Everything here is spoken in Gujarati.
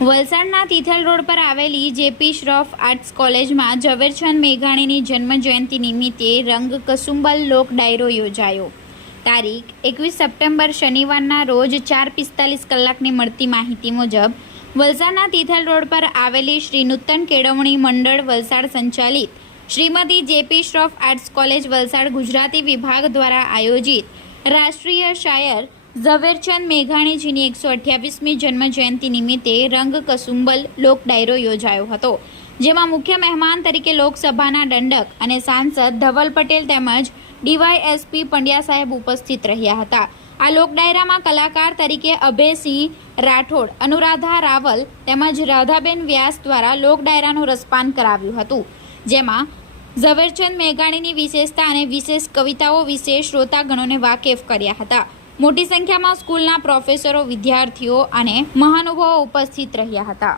વલસાડના તિથલ રોડ પર આવેલી જેપી શ્રોફ આર્ટ્સ કોલેજમાં ઝવેરચંદ મેઘાણીની જન્મજયંતિ નિમિત્તે રંગ કસુંબલ લોક ડાયરો યોજાયો। તારીખ 21 સપ્ટેમ્બર શનિવારના રોજ 4:45 કલાકની મળતી માહિતી મુજબ વલસાડના તિથલ રોડ પર આવેલી શ્રી નૂતન કેળવણી મંડળ વલસાડ સંચાલિત Shrimati JP Shroff arts college Valsad Gujarati વિભાગ દ્વારા આયોજિત રાષ્ટ્રીય શાયર ઝવેરચંદ મેઘાણીજીની 128મી જન્મજયંતિ નિમિત્તે રંગ કસુંબલ લોક ડાયરો યોજાયો હતો, જેમાં મુખ્ય મહેમાન તરીકે લોકસભાના દંડક અને સાંસદ ધવલ પટેલ તેમજ ડીવાયએસપી પંડ્યા સાહેબ ઉપસ્થિત રહ્યા હતા। આ લોક ડાયરામાં કલાકાર તરીકે અભયસિંહ રાઠોડ, અનુરાધા રાવલ તેમજ રાધાબેન વ્યાસ દ્વારા લોક ડાયરાનું રસપાન કરાવ્યું હતું, જેમાં ઝવેરચંદ મેઘાણીની વિશેષતા અને વિશેષ કવિતાઓ વિશે શ્રોતાગણોને વાકેફ કર્યા હતા। મોટી સંખ્યામાં સ્કૂલના પ્રોફેસરો, વિદ્યાર્થીઓ અને મહાનુભાવો ઉપસ્થિત રહ્યા હતા।